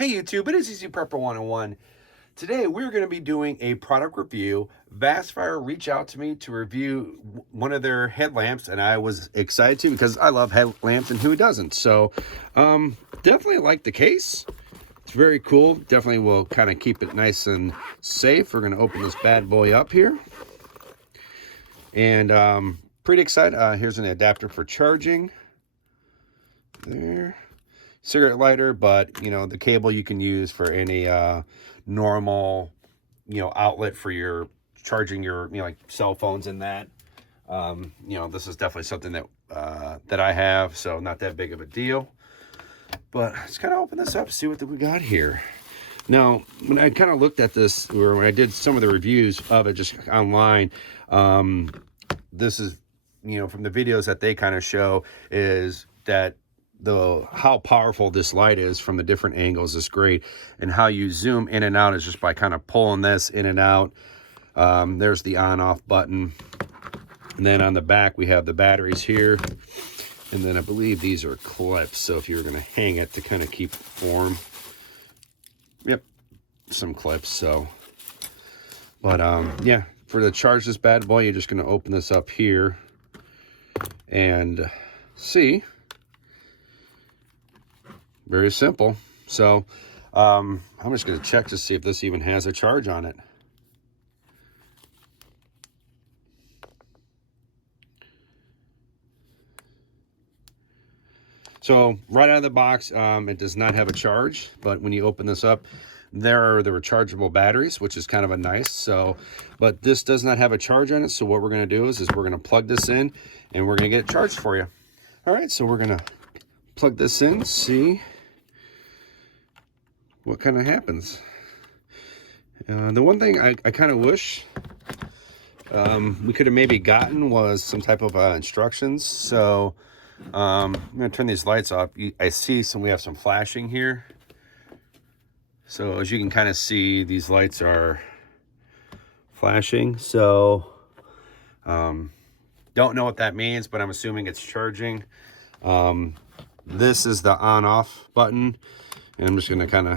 Hey YouTube, it is Easy Prepper 101. Today we're going to be doing a product review. Vastfire reached out to me to review one of their headlamps, and I was excited to because I love headlamps, and who doesn't? So definitely like the case. It's very cool. Definitely will kind of keep it nice and safe. We're going to open this bad boy up here. And pretty excited. Here's an adapter for charging. There. Cigarette lighter, but you know, the cable you can use for any normal, you know, outlet for your charging your, you know, like cell phones and that. You know, this is definitely something that that I have, so not that big of a deal. But let's kind of open this up, see what we got here. Now, when I kind of looked at this, or when I did some of the reviews of it just online, this is, you know, from the videos that they kind of show, is that how powerful this light is from the different angles is great, and how you zoom in and out is just by kind of pulling this in and out. There's the on-off button, and then on the back we have the batteries here, and then I believe these are clips, so if you're going to hang it to kind of keep form, yep, some clips. So but yeah, for the charge this bad boy, you're just going to open this up here and see. Very simple. So I'm just going to check to see if this even has a charge on it. So right out of the box, it does not have a charge, but when you open this up, there are the rechargeable batteries, which is kind of a nice. So, but this does not have a charge on it. So what we're going to do is we're going to plug this in, and we're going to get it charged for you. All right, so we're going to plug this in, see what kind of happens. The one thing I kind of wish we could have maybe gotten was some type of instructions. So I'm going to turn these lights off. I see we have some flashing here. So as you can kind of see, these lights are flashing. So don't know what that means, but I'm assuming it's charging. This is the on-off button, and I'm just going to kind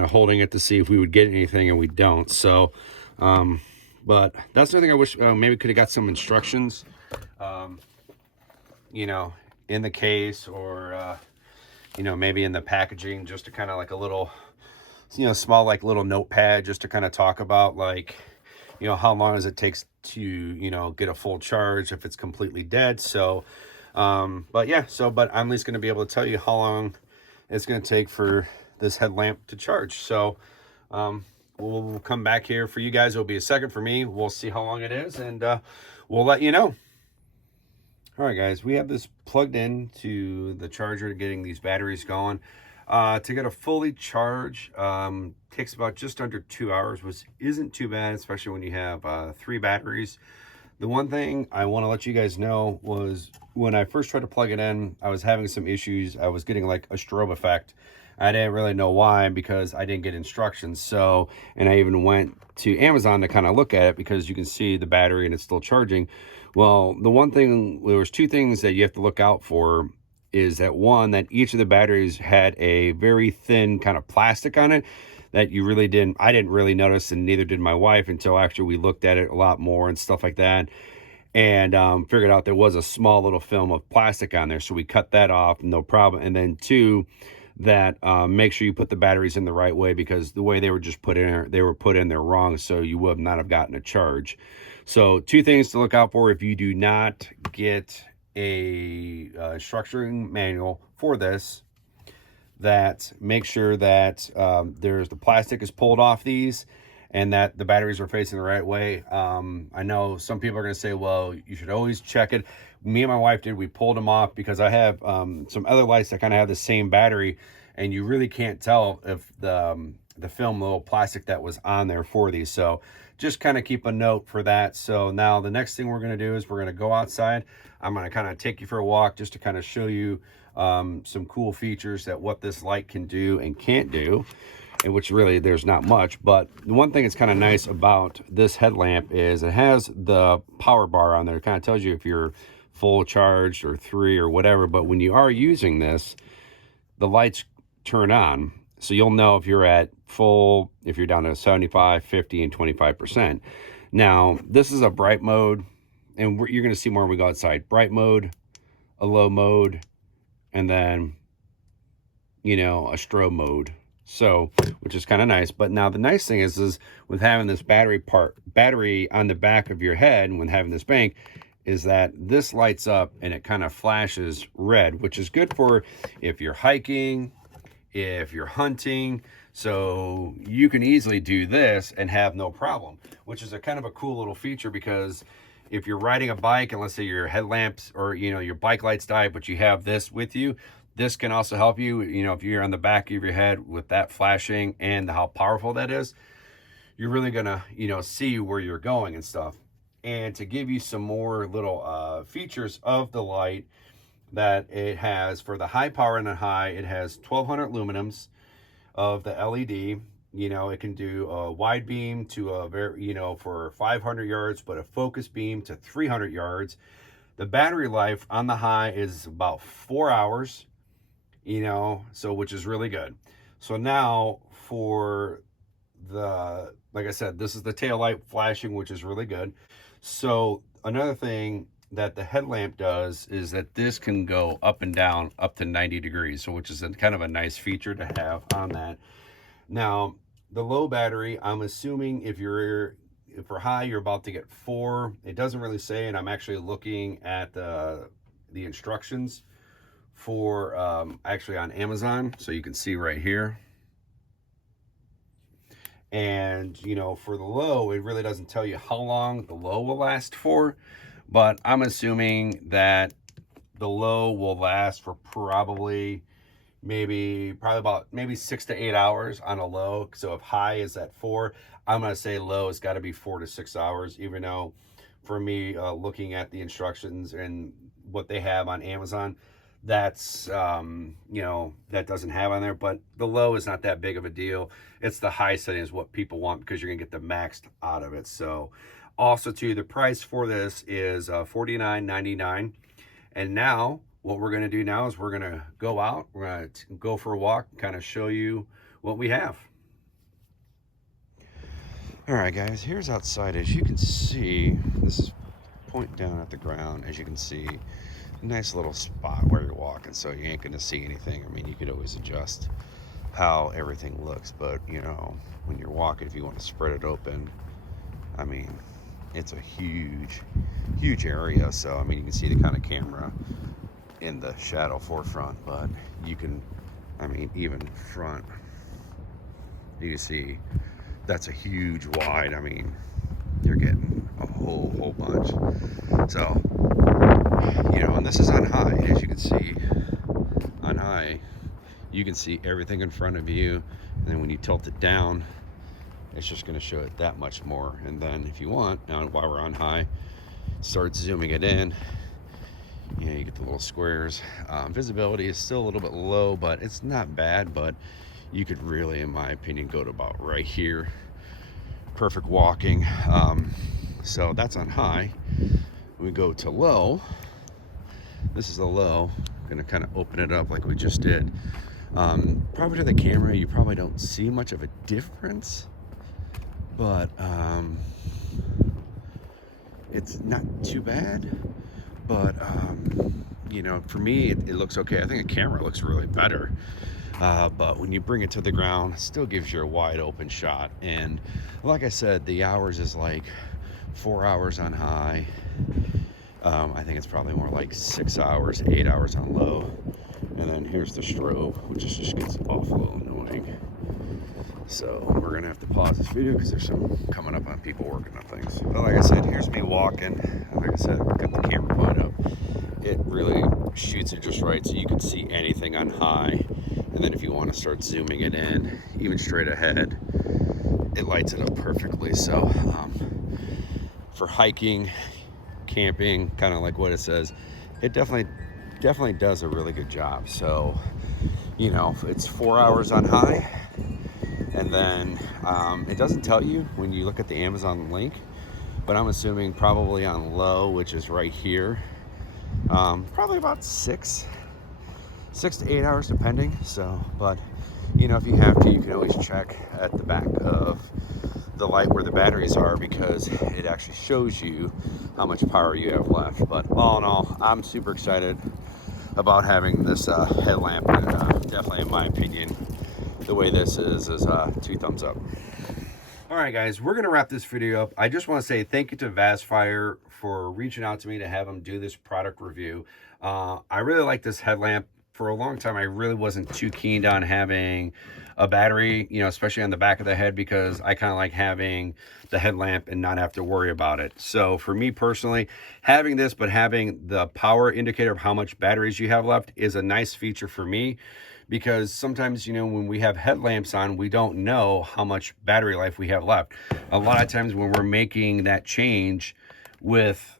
of holding it to see if we would get anything, and we don't. So but that's the thing I wish maybe could have got some instructions, you know, in the case, or you know, maybe in the packaging, just to kind of like a little, you know, small like little notepad, just to kind of talk about, like, you know, how long does it take to, you know, get a full charge if it's completely dead. So but yeah, so but I'm at least going to be able to tell you how long it's going to take for this headlamp to charge. So we'll come back here for you guys. It'll be a second for me. We'll see how long it is, and we'll let you know. All right, guys, we have this plugged in to the charger, getting these batteries going. To get a fully charge takes about just under 2 hours, which isn't too bad, especially when you have 3 batteries. The one thing I want to let you guys know was when I first tried to plug it in, I was having some issues. I was getting like a strobe effect. I didn't really know why, because I didn't get instructions. So, and I even went to Amazon to kind of look at it, because you can see the battery and it's still charging. Well, the one thing, there was 2 things that you have to look out for, is that one, that each of the batteries had a very thin kind of plastic on it that I didn't really notice, and neither did my wife, until after we looked at it a lot more and stuff like that, and figured out there was a small little film of plastic on there. So we cut that off, no problem. And then 2, that make sure you put the batteries in the right way, because the way they were just put in, they were put in there wrong, so you would not have gotten a charge. So 2 things to look out for if you do not get a structuring manual for this, that make sure that the plastic is pulled off these, and that the batteries are facing the right way. I know some people are going to say, well, you should always check it. Me and my wife did. We pulled them off, because I have some other lights that kind of have the same battery, and you really can't tell if the film, little plastic that was on there for these. So just kind of keep a note for that. So now the next thing we're going to do is we're going to go outside. I'm going to kind of take you for a walk, just to kind of show you some cool features that what this light can do and can't do. in which really there's not much. But the one thing that's kind of nice about this headlamp is it has the power bar on there. It kind of tells you if your full charged or 3 or whatever, but when you are using this, the lights turn on. So you'll know if you're at full, if you're down to 75, 50, and 25%. Now, this is a bright mode, and you're going to see more when we go outside. Bright mode, a low mode, and then, you know, a strobe mode. So, which is kind of nice. But now the nice thing is with having this battery on the back of your head, and when having this bank, is that this lights up and it kind of flashes red, which is good for if you're hiking, if you're hunting. So you can easily do this and have no problem, which is a kind of a cool little feature, because if you're riding a bike and let's say your headlamps or, you know, your bike lights die, but you have this with you, this can also help you, you know, if you're on the back of your head with that flashing and how powerful that is, you're really gonna, you know, see where you're going and stuff. And to give you some more little features of the light that it has, for the high power and the high, it has 1200 luminums of the LED. You know, it can do a wide beam to a very, you know, for 500 yards, but a focus beam to 300 yards. The battery life on the high is about 4 hours, you know, so which is really good. So now for the, like I said, this is the tail light flashing, which is really good. So another thing that the headlamp does is that this can go up and down up to 90 degrees, so which is kind of a nice feature to have on that. Now the low battery, I'm assuming if for high you're about to get 4. It doesn't really say, and I'm actually looking at the instructions for actually on Amazon, so you can see right here. And you know, for the low, it really doesn't tell you how long the low will last for, but I'm assuming that the low will last for probably about 6 to 8 hours on a low. So if high is at 4, I'm gonna say low has got to be 4 to 6 hours, even though for me, looking at the instructions and what they have on Amazon, that's you know, that doesn't have on there. But the low is not that big of a deal. It's the high setting is what people want, because you're gonna get the maxed out of it. So also too, the price for this is $49.99. And now what we're gonna do now is we're gonna go out, we're gonna go for a walk, kind of show you what we have. All right guys, here's outside. As you can see, this is point down at the ground. As you can see, nice little spot where you're walking, so you ain't gonna see anything. I mean, you could always adjust how everything looks, but you know, when you're walking, if you want to spread it open, I mean, it's a huge area. So I mean, you can see the kind of camera in the shadow forefront, but you can, I mean, even front, you can see that's a huge wide. I mean, you're getting a whole bunch. So you know, and this is on high. As you can see on high, you can see everything in front of you, and then when you tilt it down, it's just going to show it that much more. And then if you want, now while we're on high, start zooming it in, you know, you get the little squares. Visibility is still a little bit low, but it's not bad. But you could really, in my opinion, go to about right here. Perfect walking. So that's on high. We go to low. This is the low. I'm gonna kind of open it up like we just did. Probably to the camera, you probably don't see much of a difference, but it's not too bad. But you know, for me, it looks okay. I think a camera looks really better. But when you bring it to the ground, it still gives you a wide open shot. And like I said, the hours is like 4 hours on high. I think it's probably more like 6 hours, 8 hours on low. And then here's the strobe, which just gets awful annoying. So we're gonna have to pause this video because there's some coming up on people working on things. But like I said, here's me walking. Like I said, I've got the camera point up. It really shoots it just right so you can see anything on high. And then if you want to start zooming it in, even straight ahead, it lights it up perfectly. So for hiking, camping, kind of like what it says, it definitely does a really good job. So, you know, it's 4 hours on high, and then it doesn't tell you when you look at the Amazon link, but I'm assuming probably on low, which is right here, Probably about 6 to 8 hours depending. So, but you know, if you have to, you can always check at the back of the light where the batteries are, because it actually shows you how much power you have left. But all in all, I'm super excited about having this headlamp, and definitely, in my opinion, the way this is 2 thumbs up. All right, guys, we're gonna wrap this video up. I just want to say thank you to Vastfire for reaching out to me to have them do this product review. I really like this headlamp. For a long time, I really wasn't too keen on having a battery, you know, especially on the back of the head, because I kind of like having the headlamp and not have to worry about it. So for me personally, having this, but having the power indicator of how much batteries you have left is a nice feature for me, because sometimes, you know, when we have headlamps on, we don't know how much battery life we have left. A lot of times when we're making that change with,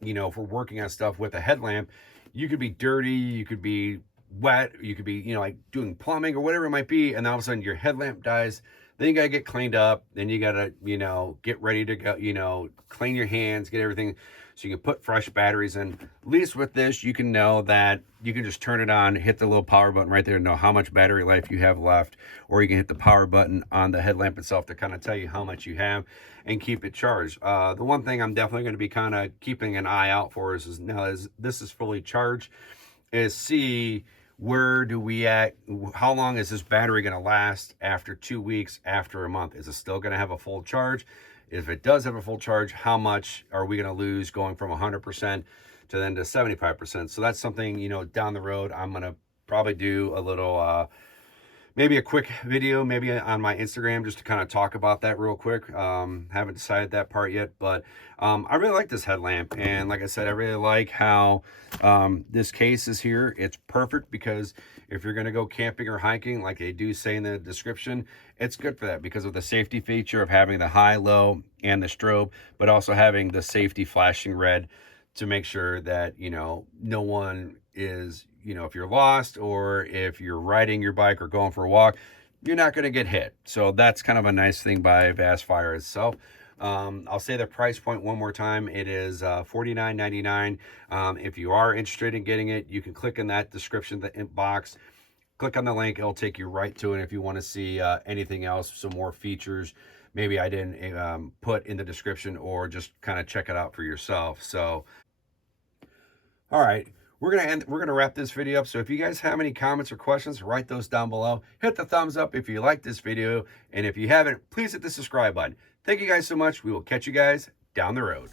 you know, if we're working on stuff with a headlamp, you could be dirty, you could be wet, you could be, you know, like doing plumbing or whatever it might be, and all of a sudden your headlamp dies. Then you gotta get cleaned up, then you gotta, you know, get ready to go, you know, clean your hands, get everything so you can put fresh batteries in. At least with this, you can know that you can just turn it on, hit the little power button right there, and know how much battery life you have left, or you can hit the power button on the headlamp itself to kind of tell you how much you have and keep it charged. The one thing I'm definitely going to be kind of keeping an eye out for is now as this is fully charged, is see where do we at, how long is this battery going to last after 2 weeks, after a month? Is it still going to have a full charge? If it does have a full charge, how much are we going to lose going from 100% to then to 75%? So that's something, you know, down the road, I'm going to probably do a little, maybe a quick video, maybe on my Instagram, just to kind of talk about that real quick. Haven't decided that part yet, but I really like this headlamp. And like I said, I really like how this case is here. It's perfect, because if you're going to go camping or hiking, like they do say in the description, it's good for that because of the safety feature of having the high, low, and the strobe, but also having the safety flashing red to make sure that, you know, no one is, you know, if you're lost or if you're riding your bike or going for a walk, you're not going to get hit. So that's kind of a nice thing by Vastfire itself. I'll say the price point one more time. It is $49.99. If you are interested in getting it, you can click in that description, the box, click on the link. It'll take you right to it. If you want to see anything else, some more features maybe I didn't put in the description, or just kind of check it out for yourself. So all right, we're gonna wrap this video up. So if you guys have any comments or questions, write those down below. Hit the thumbs up if you like this video, and if you haven't, please hit the subscribe button. Thank you guys so much. We will catch you guys down the road.